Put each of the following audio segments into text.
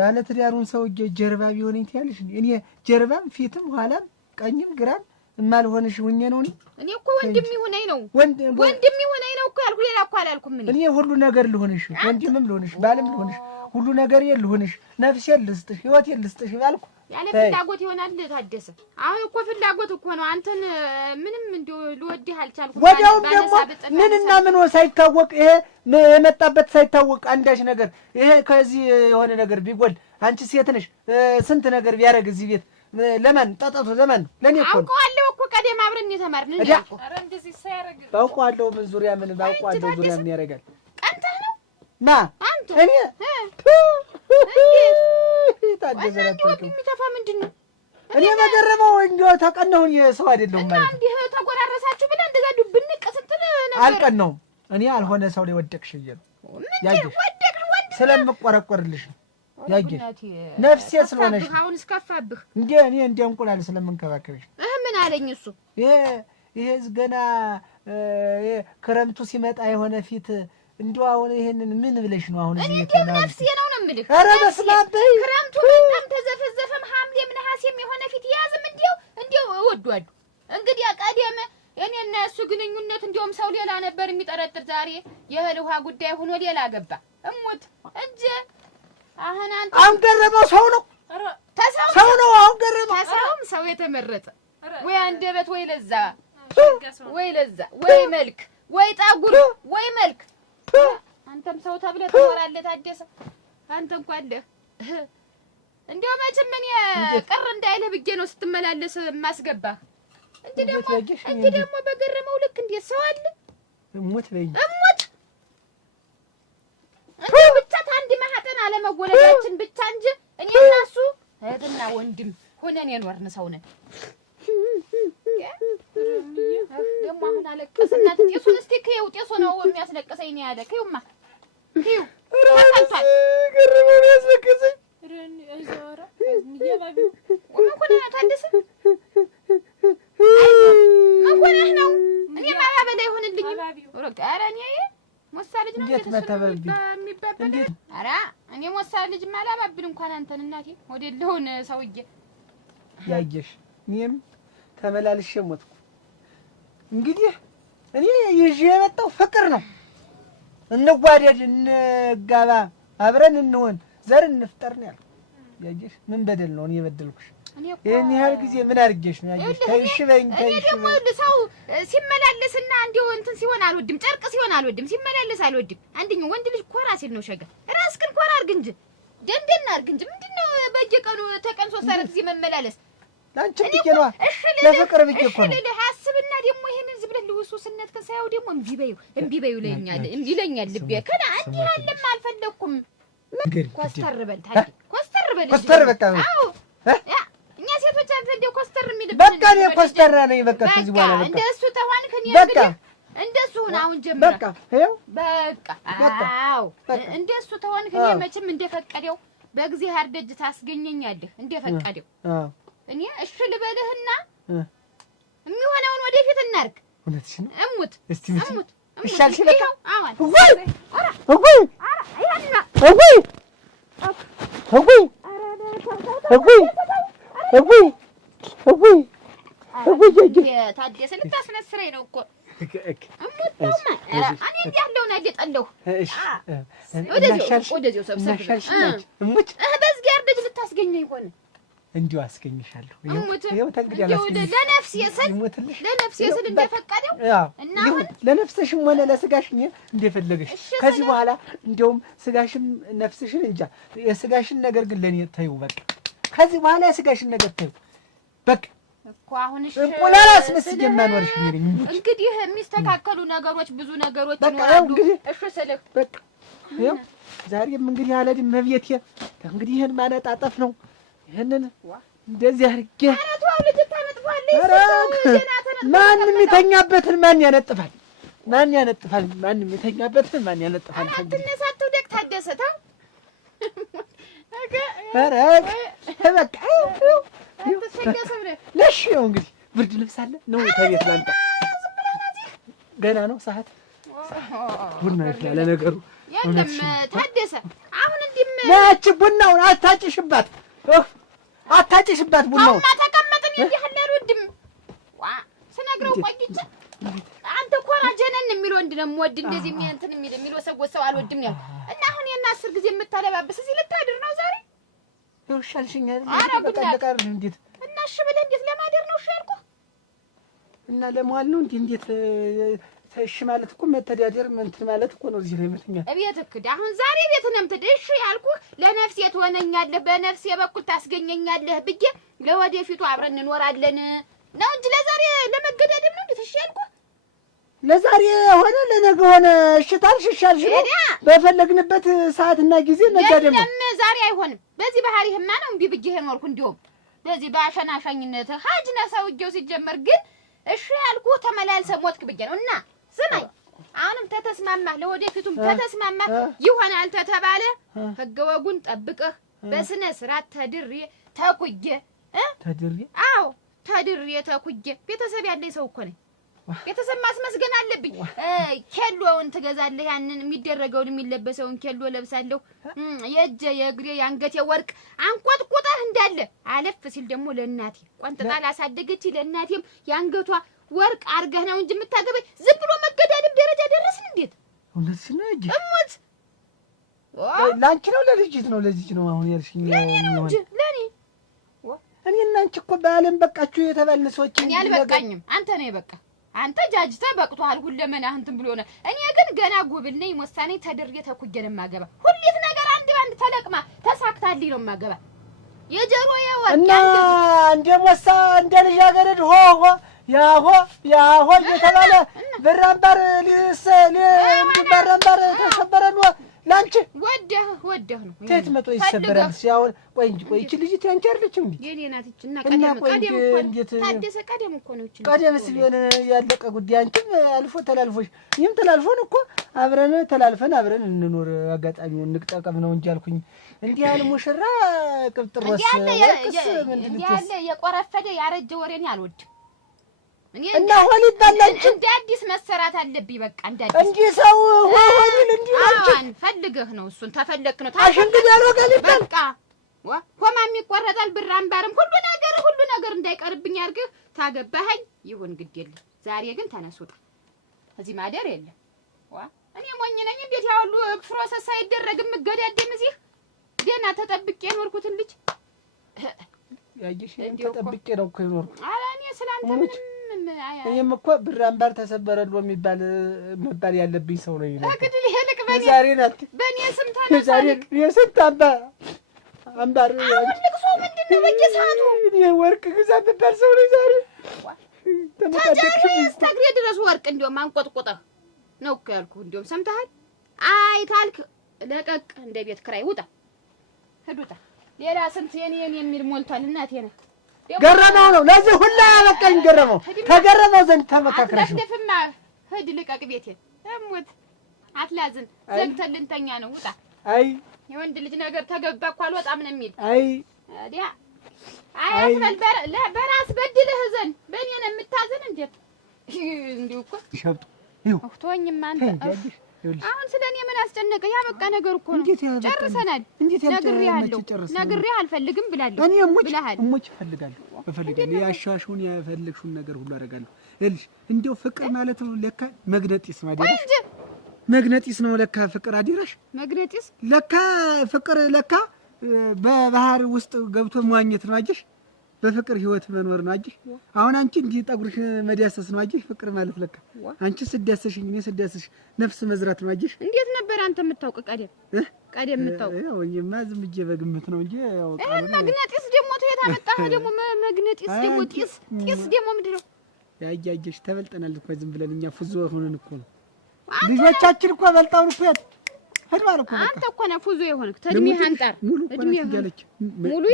ባለትዳሩን ሰው ጀርባ ቢሆነኝ ትያለሽ እኔ ጀርባም ፊትም ኋላም ቀኝም ግራም ማልሆንሽ ሁኜ ነው እኔ እኮ ወንድም ይሆነኝ ነው ወንድም ይሆነኝ ነው እኮ ያልኩ ሌላ እኮ አላልኩም እኔ ሁሉ ነገር ልሆንሽ ወንድምም ልሆንሽ ባልም ልሆንሽ ሁሉ ነገር ልሆንሽ ነፍሴን ልስጥሽ ህይወቴን ልስጥሽ ባልኩ ያለ ፍላጎት ይሆናል ታደሰ አሁን እኮ ፍላጎት እኮ ነው አንተን ምንም እንደው ልወድህ አልቻልኩም ወዲያውም ደግሞ ምንና ምን ሳይታወቅ ይሄ የመጣበት ሳይታወቅ አንዳች ነገር ይሄ ከዚህ የሆነ ነገር ቢጎል አንቺ ሴት ነሽ ስንት ነገር ቢያረግ እዚህ ቤት ለማን ጠጣቱ ለማን ለኔ እኮ አውቀዋለሁ እኮ ቀደም አብረን የተማርን እንዴ ኧረ እንደዚህ ሳያረግ ባውቀዋለሁ ምን ዙሪያ ምን ባውቀዋለሁ ዙሪያ ምን ያረጋል ቀንተህ ነው ና አንተ እኔ ታደሰ የሚተፋ ምንድነው እኔ በገረመው እንደው ተቀነሁኝ ሰው አይደለሁም ማለት እንዴ ተጎራረሳችሁ ብለ እንደዛ ብንቅ ስትል ነበር አልቀነው እኔ አልሆነ ሰው ላይ ወደቅሽ ይየው ያየሽ ወደቅ ስለምቆረቆርልሽ ያየሽ ነፍሴ ስለሆነሽ አሁን እስከፋብህ እንዴ እኔ እንደ እንቁላል ስለምንከባከብሽ ምን አለኝ እሱ ይሄ ገና ክረምቱ ሲመጣ የሆነ ፊት እንደው አሁን ይሄንን ምን ብለሽ ነው አሁን እዚህ ተናግረሽ እኔ ነፍሴ ነው የምልህ ኧረ በስመ አብ ክረምቱ በጣም ተዘፈዘፈም ሐምሌም ነሐሴም የሆነ ፊት ያዝም እንዴው ወዷዱ እንግዲህ ቀደም እኔና እሱ ግንኙነት እንደውም ሰው ሌላ ነበር የሚጠረጥር ዛሬ የእህል ውሃ ጉዳይ ሆኖ ሌላ ገባ እሙት እንጂ አሁን ገረመው ሰው ነው ሰው ነው አሁን ገረመው ተሰውም ሰው የተመረጠ ወይ አንደበት ወይ ለዛ ወይ መልክ ወይ ጠጉር ወይ መልክ አንተም ሰው ተብለህ ትኖራለህ ታደሰ አንተ እንኳን አለ እንደው መቼም እኔ ቅር እንዳይልህ ብዬ ነው ስትመላለስ ማስገባህ እንጂ ደግሞ በገረመው ልክ እንዴት ሰው አለ እሙት በይኝ እንዴ ብቻ ታንዲ ማህተን አለመወለዳችን ብቻ እንጂ እኔ እና እሱ እህትና ወንድም ሆነን የኖርን ሰው ነን ደግሞ አሁን አለቀሰና ጤሱን እስቲ ከየው ጤሱ ነው የሚያስለቅሰኝ ነው ያለ ከየውማ ከየው ገረመው ያስለቅሰኝ ረን አይዞራ ይያባቢ ወንኮና ታደሰ ወንኮና ነው እኔ ማባበላ ይሆንልኝ ወረጋራኔ ሞሳ ልጅ ነው እንዴት መተበልቢ እንዴት አራ እኔ ሞሳ ልጅ ማላባብል እንኳን አንተን እናቴ ወደለውን ሰውዬ ያየሽ እኔም ተመላልሼ ሞትኩ እንግዲህ እኔ ይዤ የመጣው ፍቅር ነው እንጓደድ እንጋባ አብረን እንሆን ዘር እንፍጠር ነው ያልኩት ያየሽ ምን በደል ነው እኔ የበደልኩሽ ይሄን ያህል ጊዜ ምን አድርጌሽ ነው ያየሽ ተይሽ በይኝ እኔ ደግሞ ሰው ሲመላለስና እንደው እንትን ሲሆን አልወድም ጨርቅ ሲሆን አልወድም ሲመላለስ አልወድም አንደኛው ወንድ ልጅ ኮራ ሲል ነው ሸጋ ራስክን ኮራ አድርግ እንጂ ደንደና አድርግ እንጂ ምንድነው በየቀኑ ተቀን 3 4 ጊዜ መመላለስ ላንቺ ብዬ ነው ለፍቅር ብዬ እኮ ነው ለሐስብና ደግሞ ይሄንን ዝብለን ልውሱስነት ከሳይው ደግሞ እምቢ በዩ ለኛል ይለኛል ልቤ ከላ አንቺ አለም አልፈለኩም ኮስተር በል ታዲያ ኮስተር በቃ አዎ እኛ ሴቶች አንተ እንደው ኮስተር የሚል በቃ እኔ ኮስተር ነኝ በቃ ከዚህ በኋላ በቃ እንደሱ ተዋንክ እኔ በቃ እንደሱ ነው አሁን ጀምራ በቃ ይኸው በቃ አዎ እንደሱ ተዋንክ እኔ መቼም እንደፈቀደው በእግዚአብሔር ደጅ ታስገኘኛለህ እንደፈቀደው አዎ እኔ እሺ ልበልህና የሚሆነውን ወደፊት እናርግ እውነትሽ ነው እሙት እስቲ ይሻልሽ በቃ አዋን ወይ ታደሰ ልታስነስረኝ ነው እኮ እኔ እንዲያለውን አየጠለሁ ወደዚያው ሰብሰብ በዝጊያር ልጅ ልታስገኘኝ ሆነ እንዲሁ አስገኝሻለሁ ይሄው ተንግዲያ ለነፍሴ ስል እንደፈቀደው እና ለነፍስሽም ሆነ ለስጋሽ እንደፈለገሽ ከዚህ በኋላ እንደውም ስጋሽም ነፍስሽን እንጃ የስጋሽን ነገር ግን ለኔ ተይው በቃ ከዚህ በኋላ የስጋሽን ነገር ተይው በቃ እኮ አሁን እሺ ቆላላስ መስጊድ ማኖርሽ እንግዲህ የሚስተካከሉ ነገሮች ብዙ ነገሮች ይኖራሉ እሺ ስልህ በቃ ይሄው ዛሬም እንግዲህ አለድም መብየት እንግዲህ ይሄን ማነጣጠፍ ነው ይሄንን እንደዚህ አድርጌ አረቷው ልጅ ታነጥፋለች ማንም የተኛበትን ማን ያነጥፋል ማንም የተኛበትን ማን ያነጥፋል አትነሳተው ደቅ ታደሰታው ኧረ በቃ ለሽ ነው እንግዲህ ብርድ ልብስ አለ ነው ተቤት ላንተ ገና ነው ሰዓት ቡና ይፍላ ለነገሩ የለም ታደሰ አሁን እንዲም ናች ቡናውን አታጭሽባት አታጭሽባት ቡናውን ተቀመጥን ይያህል አልወድም ዋ ስነግረው ቆይቼ አንተ ኮራ ጀነን የሚል ወንድ ነው የምወድ እንደዚህ እንትን የሚል ወሰው አልወድም ያል እና አሁን የና 10 ጊዜ የምታለባብስ እዚህ ልታድር ነው ዛሬ ይሻልሽኛል በቃ እንዴት እና እሺ ብለህ እንዴት ለማደር ነው እሺ ያልኩህ እና ለመዋል ነው እንዴት እሺ ማለት እኮ መተዳደር እንትን ማለት እኮ ነው እዚህ ላይ መተኛ እቤትህ አሁን ዛሬ ቤት ነው እሺ ያልኩህ ለነፍሴ ትሆነኛለህ በነፍሴ በኩል ታስገኘኛለህ ብዬ ለወደፊቱ አብረን እንኖራለን ነው እንጂ ለዛሬ ለመገዳደም ነው እንዴት እሺ ያልኩህ ለዛሬ ሆነ ለነገ ሆነ እሺ ታልሽ ይሻልሽ ነው በፈለግንበት ሰዓትና ጊዜ መጋደም ነው ዛሬ አይሆንም በዚህ ባህሪህማ ነው እንቢ ብዬ ሄኖርኩ እንደውም በዚህ ባሸናሻኝነት ሀጅና ሰውየው ሲጀመር ግን እሺ ያልኩህ ተመላልሰ ሞትክ ብዬ ነው እና ስማኝ አሁንም ተተስማማህ ለወደፊቱም ተተስማማህ ይሆናል ተተባለ ህገ ወጉን ጠብቀህ በስነ ስርዓት ተድሬ ተኩዬ ተድሬ አዎ ተድሬ ተኩዬ ቤተሰብ ያለኝ ሰው እኮ ነኝ ቤተሰብ ማስመስገን አለብኝ ኬሎውን ትገዛለህ ያንን የሚደረገውን የሚለበሰውን ኬሎ ለብሳለሁ የእጄ የእግሬ ያንገቴ ወርቅ አንቆጥቁጠህ እንዳለ አለፍ ሲል ደግሞ ለእናቴ ቆንጥጣ ላሳደገች ለእናቴም ያንገቷ ወርቅ አርገህ ነው እንጂ የምታገበኝ ዝም ብሎ መገዳደም ደረጃ ደረስን እንዴት እውነት ነው እንጂ እሙት ላንቺ ነው ለልጅት ነው ለዚህ ነው አሁን ያልሽኝ ለኔ ነው እንጂ ለኔ እኔ እና አንቺ እኮ በአለም በቃችሁ የተባልን ሰዎች እኔ አልበቃኝም አንተ ነው የበቃ አንተ ጃጅተህ በቅቷል ሁለመናህ እንትን ብሎ ነው እኔ ግን ገና ጉብል ነኝ ወሳኔ ተደርጌ ተኩጀን ማገባ ሁሉት ነገር አንድ ባንድ ተለቅማ ተሳክታልኝ ነው ማገባ የጀሮዬ ወርቅ እና እንደሞሳ እንደ ልጃገረድ ሆ ያሆ እየተባለ በራምባር በራምባር ተሰበረን ላንቺ ወደህ ነው ተት መቶ ይሰበራል ሲያውን ቆይ እንጂ ቆይ እቺ ልጅ ያንቺ አይደለችም እንዴ የኔ ናት እቺ እና ቀደም እኮ ታደሰ ቀደም እኮ ነው እቺ ቀደምስ ቢሆን ያለቀ ጉዳይ አንቺም አልፎ ተላልፎሽ ይሄም ተላልፎን እኮ አብረን ተላልፈን አብረን እንኖር አጋጣሚውን እንቅጠቀም ነው እንጂ አልኩኝ እንዲህ ያለ ሙሽራ ቅብጥሮስ ያለ የቆረፈደ ያረጀ ወሬን አልወድም እና ሆሊ ባላንቺ እንደ አዲስ መሰራት አለብኝ በቃ እንደ አዲስ እንጂ ሰው ሆሊል እንጂ አንቺ ፈልገህ ነው እሱን ተፈለክ ነው አሽንግድ ያሮጋል በቃ ሆማም ይቆረጣል ብራምባርም ሁሉ ነገር እንዳይቀርብኝ አድርገህ ታገባኸኝ ይሁን ግድ የለም ዛሬ ግን ተነሱታ እዚህ ማደር የለም እኔ ሞኝ ነኝ እንዴት ያውሉ ፕሮሰስ ሳይደረግ ምገዳደም እዚህ ገና ተጠብቄ ኖርኩትን ልጅ ያየሽ ተጠብቄ ነው እኮ ኖርኩ አላኔ ስላንተ እኔም እኮ ብራምባር ተሰበረሎ መባል ያለብኝ ሰው ነኝ ነው አግድል ይሄልቅ ዛሬ ናት በእኔ ስም ታነሳለህ ዛሬ የስንት አምባር ልቅሶ ምንድነው በየሰዓቱ እኔ ወርቅ ግዛ ብባል ሰው ነኝ ዛሬ ተጀርስ ተግሬ ድረስ ወርቅ እንደውም አንቆጥቆጠህ ነው እኮ ያልኩህ እንደውም ሰምተሃል አይታልክ ለቀቅ እንደ ቤት ክራይ ውጣ ሄዱታ ሌላ ስንት የኔን የሚል ሞልቷል እናቴ ነው ገረመው ነው ለዚህ ሁላ ያበቃኝ ገረመው ከገረመው ዘንድ ተመካክረሽ ነው አትደፍማ ሄድ ልቀቅ ቤቴን እሙት አትላዝን ዘግተን ልንተኛ ነው ውጣ አይ የወንድ ልጅ ነገር ተገባ እኮ አልወጣም ነው የሚል አይ አዲያ አያስበል በራስ በድለህ ዘን በእኔ ነው የምታዘን እንዴት እንዲሁ እኮ ሸብጡ ይኸው አፍቶኝማ አንተ አሁን ስለኔ ምን አስጨነቀ ያበቃ ነገር እኮ ነው ጨርሰናል ነግሬህ አልፈልግም ብላለሁ እኔ እሙች እፈልጋለሁ ያሻሹን ያፈልግሹን ነገር ሁሉ አደርጋለሁ እልሽ እንደው ፍቅር ማለት ነው ለካ መግነጢስ ማዲራሽ መግነጢስ ነው ለካ ፍቅር አዲራሽ መግነጢስ ለካ ፍቅር ለካ በባህር ውስጥ ገብቶ መዋኘት ነው አጅሽ በፍቅር ህይወት መኖር ነው አጅሽ አሁን አንቺ እንዲህ ጠጉርሽ መዳሰስ ነው አጅሽ ፍቅር ማለት ለካ አንቺ ስዳሰሽኝ እኔ ስዳሰሽ ነፍስ መዝራት ነው አጅሽ እንዴት ነበር አንተ የምታውቅ ቀደም የምታውቅ ያው እኔማ ዝም ብዬ በግምት ነው እንጂ ያው መግነጢስ ደግሞ ተየት አመጣህ ደግሞ መግነጢስ ደግሞ ጢስ ደግሞ ምንድን ነው ያያየሽ ተበልጠናል እኮ ዝም ብለን እኛ ፉዞ ሆነን እኮ ነው ልጆቻችን እኮ በልጣው እኮ ሄድዋል እኮ አንተ እኮ ነው ፉዞ የሆንክ ተድሜህ አንጣር እድሜህ ያለች ሙሉ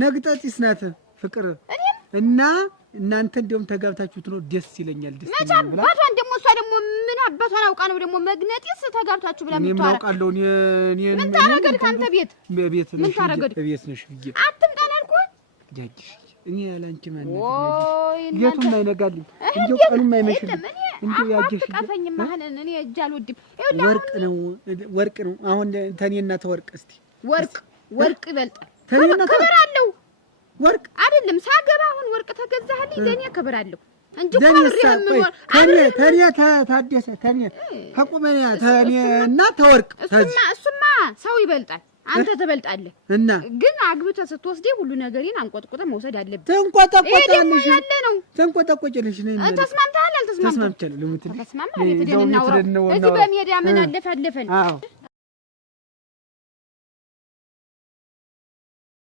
ነግጣጢስ ናት ፍቅር እና እናንተ እንደውም ተጋብታችሁት ነው ደስ ይለኛል ደስ ይለኛል ብላ ባቷን ደግሞ እሷ ደግሞ ምን አባቷን አውቃ ነው ደግሞ መግነጢስ ተጋብታችሁ ብላ ምን ታውቃለሁ እኔ ምን ታረገድ ካንተ ቤት ቤት ምን ታረገድ ቤት ነሽ ብዬ አትምጣ አላልኩህ ጃጅሽ እኔ ያላንቺ ማን ነው? ወይ የቱም አይነጋልኝ እንዴው ቀኑም አይመሽልኝ እንዴው ያጀሽ አፈኝ ማህነን እኔ እጅ አልወድም። ወርቅ ነው አሁን ተኔና ተወርቅ እስቲ ወርቅ ይበልጣል። ተኔና ክብር አለው። ወርቅ አይደለም ሳገባ አሁን ወርቅ ተገዛህልኝ ለኔ ክብር አለው እንጂ ተኔ ታደሰ ተኔ ከቁመና ተኔና ተወርቅ እሱማ ሰው ይበልጣል። አንተ ትበልጣለህ እና ግን አግብተህ ስትወስደኝ ሁሉ ነገሬን አንቆጥቁጠህ መውሰድ አለብህ። ተንቆጠቆጣለሽ ነው ተንቆጠቆጭልሽ ነው። ተስማምተሃል? አልተስማምተሃል? ተስማምቻለሁ። ተስማምተሃል? እዚህ በሜዳ ምን አለፈልፈል?